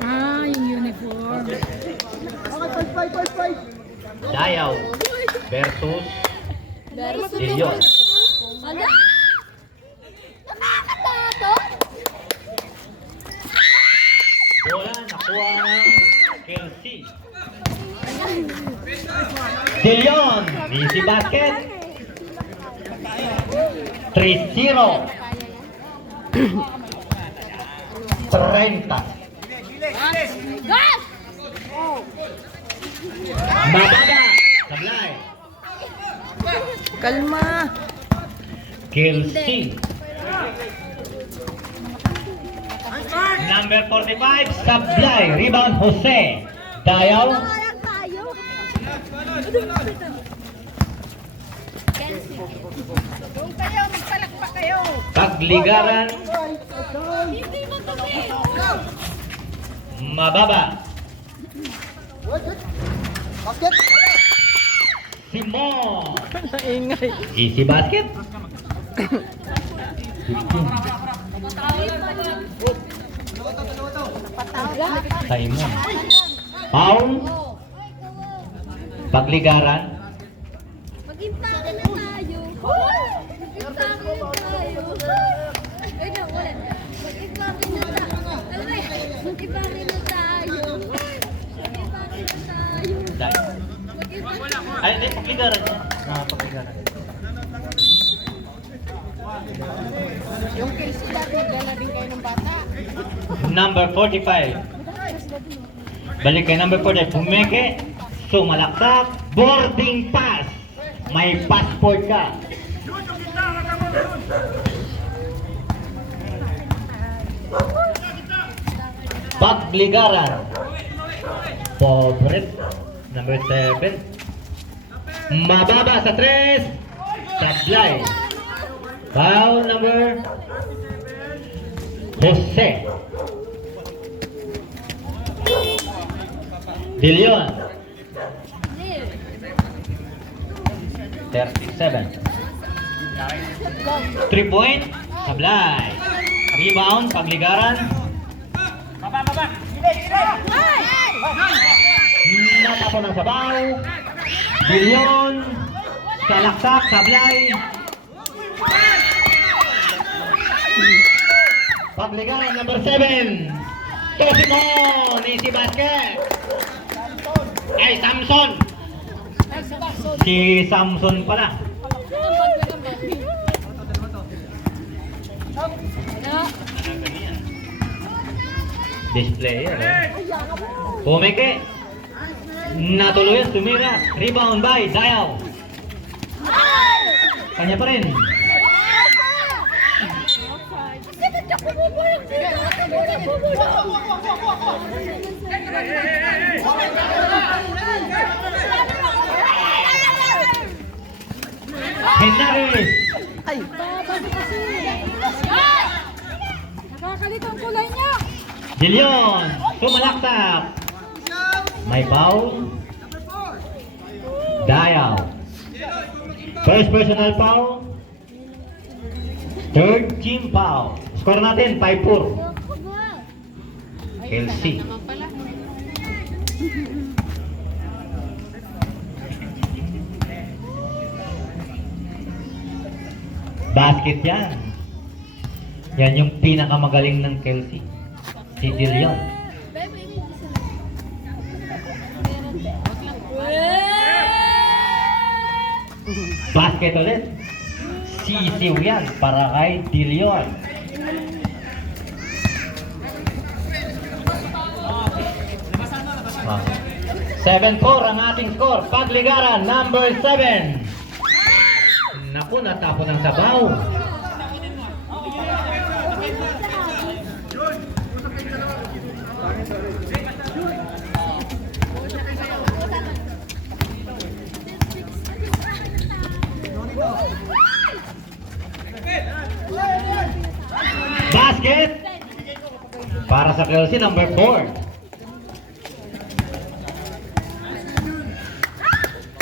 Ah, yung uniform. Dayaw versus Dilion. Ala! Nakakatato! Bola nakuha ng Kelsey. Dilion, easy basket. 3-0. 30. Gas! Mababa. Sablay. Kalma. Kelsey. Number 45, Sablay. Rebound, Jose. Dayaw. Parang tayo. Doon kayo, magpalakpak kayo. Pagligaran. Hindi mo tabi. Mababa. Simon. Naingay. Easy basket. Simon. Paul. Pagligaran. Mag-impake na tayo. Mag-impake na tayo. Wait lang, ulit. Mag-impake na tayo. Alam mo, mag-impake na tayo. Mag-impake na tayo. Mag-impake. Ay, hindi. Pagligaran niya. Pagligaran. Yung Casey dati, magdala din kayo ng bata. Number 45. Balik kay number 45. Pumeke. Sumalaksak. Boarding pass. May passport ka. Pagligaran. Pobret. Number 7. Mababa sa 3. Sablay. Foul number Jose. Dilion. 37. 3 point. Sablay. Rebound. Pagligaran. Natapo ng sabaw. Dilion. Salaksak. Sablay. Pagligaran number 7. Tosimon. Easy basket. Ay, Samson. Si Samson pala. Displayer. Pumeke. Natuluyan, tumira. Rebound by Dayaw. Kanya pa rin. Henares. Ay. Nakakalito ang kulay niya. Dilion. Sumalaksak. May foul. Dayaw. First personal foul. Third team foul. Score natin 5-4. Kelsey. Basket yan. Yan yung pinakamagaling ng Kelsey. Si Dilion. Basket ulit. Sisiw yan para kay Dilion. Ah. 7-4 ang ating score. Pagligaran, number 7. Naku, natapon ng sabaw. Basket para sa Kelsey, number 4.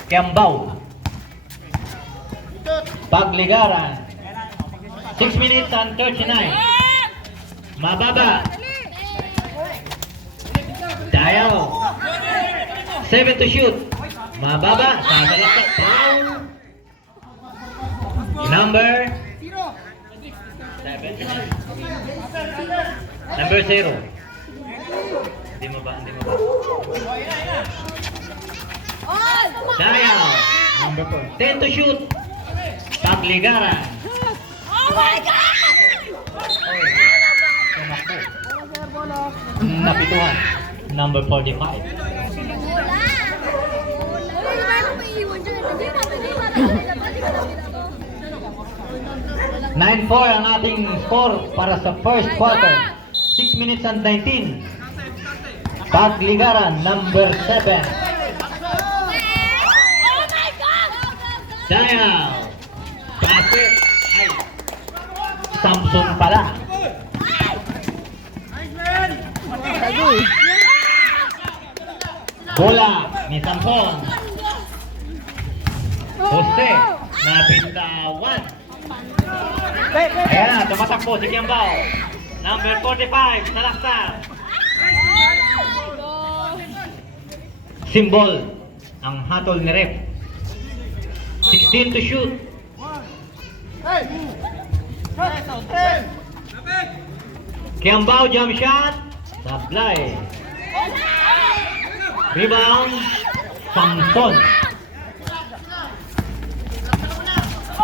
Kiambao. Pagligaran. 6 minutes and 39. Mababa. 7 to shoot. Mababa. Sasalakot. Foul. Number 7. Number 0. Hindi mo ba? Daya. Number 4. 10 to shoot. Pagligaran. Oh my God! Napituhan. Number 45. Wala! Uy, paano may iwan dyan? Hindi natin yung marami. 9-4 ang ating score para sa first quarter. 6 minutes and 19. Pagligaran, number 7. Oh my God! Dial. Basket. Ay. Samson pala. Bola ni Samson. Jose. Nabitawan. Ayan na, tumatakbo si Kiambao. Number 45, salaksan. Symbol ang hatol ni Rep. 16 to shoot. Kiambao jump shot. Sablay. Rebound. Samson.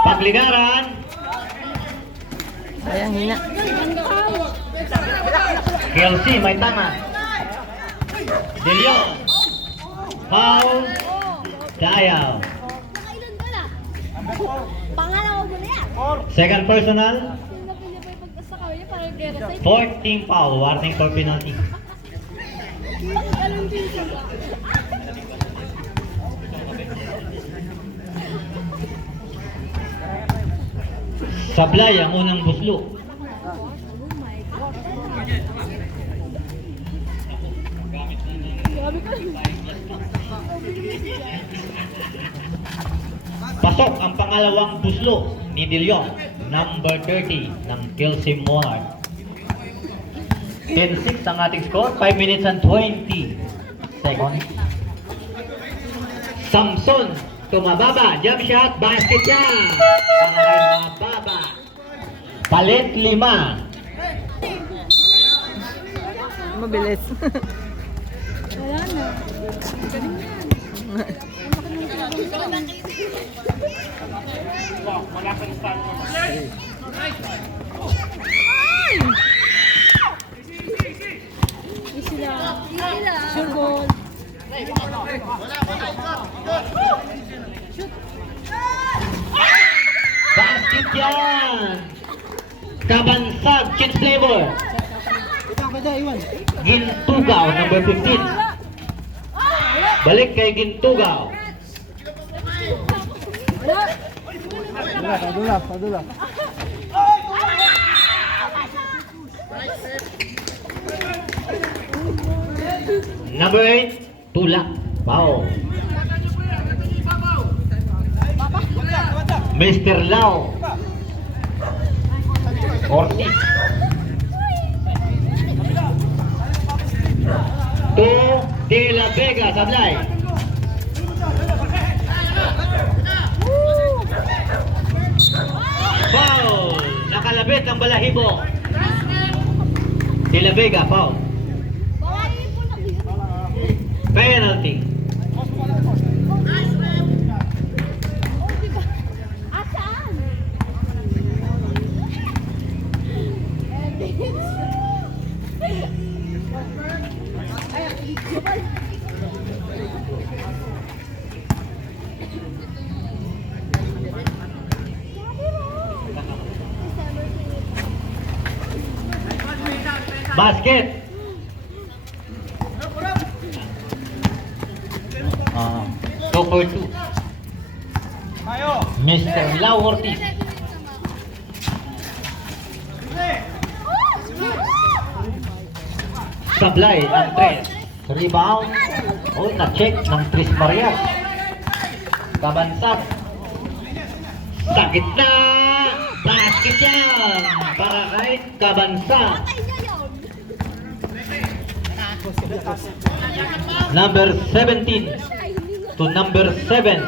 Pagligaran. Sayang hina. Kelsey may tama. De Leon. Foul. Dial. Nakailan ka na? Pangalawa mo na yan. Second personal. Pinapili pa yung pagkasakaw niya para gera sa'yo. 14 foul. Warning for penalty. Alam din sila. Sablay ang unang buslo. Pasok ang pangalawang buslo ni De Leon, number 30 ng Kelsey Moore. 10-6 ang ating score, 5 minutes and 20 seconds. Samson, tumababa, jump shot, basket yan! Pangalay mababa. Palit 5. Mabilis. Wala na. Galing yan. Easy lang. Sure goal. Basket yan! Kabansag, Kid Flavor. Gintugaw, number 15. Balik kay Gintugaw. Number 8, Tulak. Wow. Mr. Lau. Ortiz. To De La Vega, Sablay. Foul! Nakalabit ang balahibo. De La Vega, foul. Bawain po na dito. Penalty. Ah, saan? Basket. Go for 2. Mr. Lau Ortiz. Sablay ang 3. Rebound. Oh, na-check ng Tris Maria. Kabansag. Sa gitna. Basket yan. Para kay Kabansag. Patay niya yun. Number 17 to number 7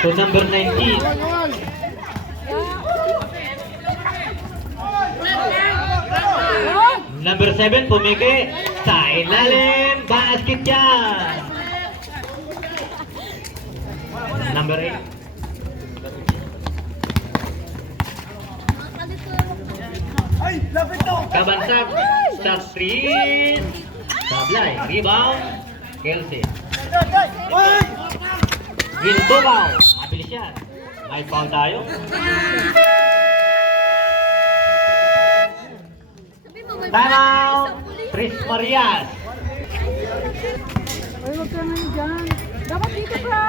to number 19. Number 7 pumiki sa ilalim, basket yan. Number 8. Kabansag sa 3. Sablay, rebound, Kelsey. Gintubaw, mabilis yan. May foul tayo. Time out, Tris Marias. Ay, huwag ka naman dyan. Dapat dito ka.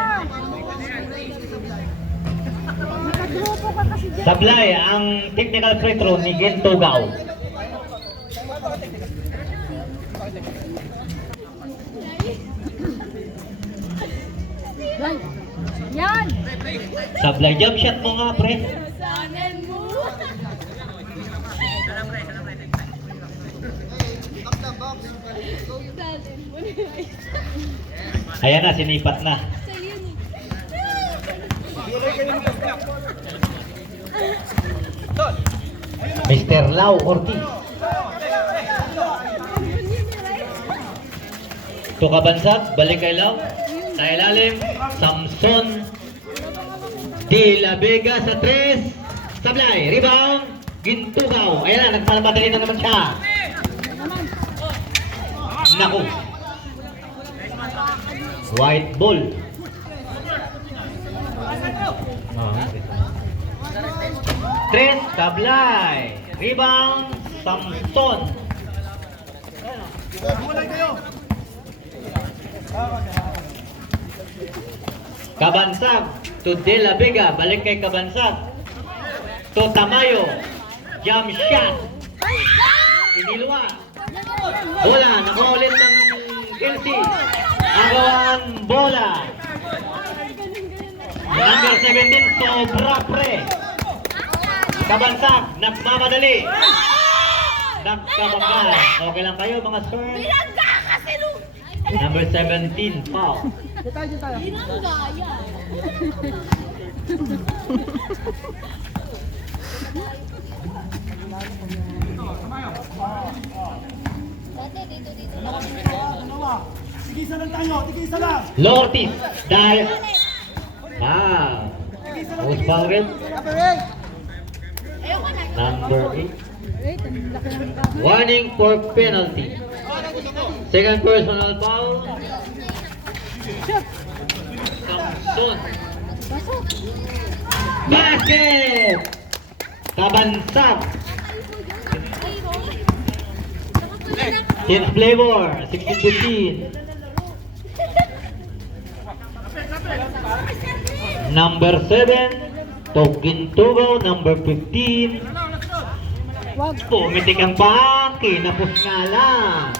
Nakagrupo ka kasi dyan. Sablay, ang technical free throw ni Gintugaw. Yan. Yan. Sablay, jump shot mo nga, pre. Sanin mo. Ayan na, sinipat na. Mr. Lau Ortiz. Tukabansag, balik kay Lau. Sa ilalim, Samson De La Vega sa 3. Sablay, rebound, Gintugaw. Ayan na, nagpalamadali na naman siya. Naku. White ball. Tres, Sablay. Rebound, Samson. Kabansag to De La Vega. Balik kay Kabansag. To Tamayo. Jump shot. Inilwa. Bola. Nakaulit ng Kelsey. Agawan bola. Number 17. Sobra pre. Kabansag. Nagmamadali. Nagkabanggal. Okay lang kayo mga sir. Bilangga kasi nung. Number 17. Foul. Bilangga yan. Tigisa lang tayo, tigisa lang. Lortis. Dahil. Who's foul rin? Number 8. Wait, ang laki ng tao. Warning for penalty. Second personal foul. Samson. Pasok. Basket! Kabansag. Team Flavor. 16-15. Number 7. Togintugaw. Number 15. Wag. Pumitik ang paki. Napos nga lang.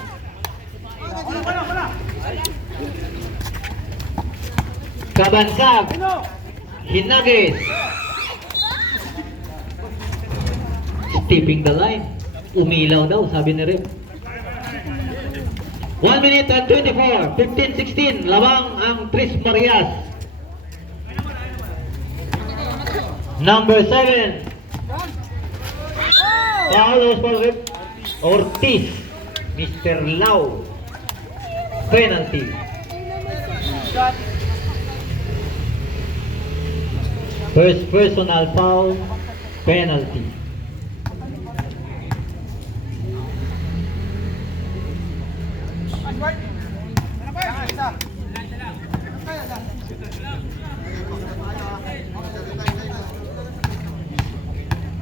Kabansag. Hinagis. Stepping the line. Umilaw daw, sabi ni Rep. 1 minute and 24. 15-16. Labang ang Tris Marias. Number 7. Carlos Rep. Ortiz. Mr. Lau. Penalty. First personal foul. Penalty.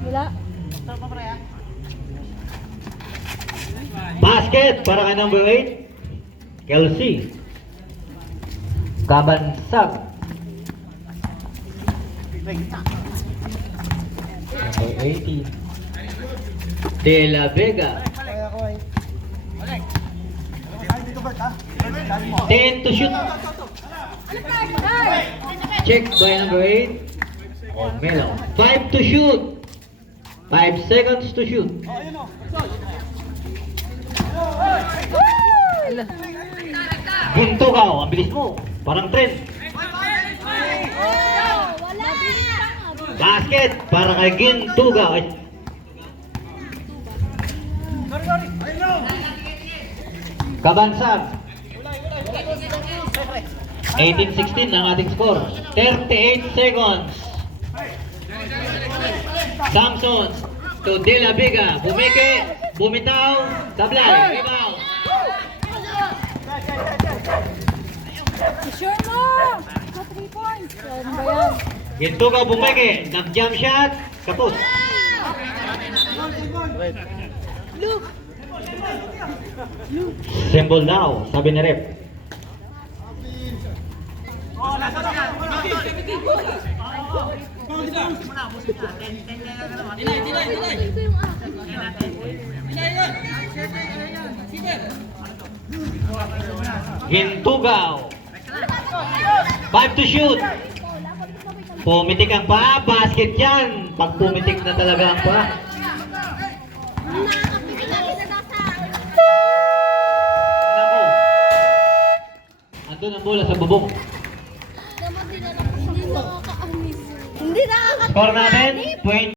Wala. Basket para kay number 8. Kelsey. Kabansag. Number 18. De La Vega. 10 to shoot. Check by number 8. Oh, Melo. 5 to shoot. 5 seconds to shoot. Gintugaw, ang bilis mo. Parang trend. Wala. Basket para kay Gintugaw. Ay, Kabansag. 18-16 ang ating score. 38 seconds. Samson to De La Vega. Bumike, bumitaw, sablay, rebound. Sure mo! Sa 3 points. Ano ba yan? Gintugaw, bumike, nag-jump shot, kapos. Luke! Symbol daw, sabi ni Rep. Ito yung akin. Gintugaw. 5 to shoot. Pumitik ang pa, basket yan. Pag pumitik na talaga ang pa. Nakakapigil na rin na sa... Nako. Andun ang bola sa bubong. Dapat din na lang. Hindi nakaka-amis. Hindi nakaka-amis. Score natin, 20.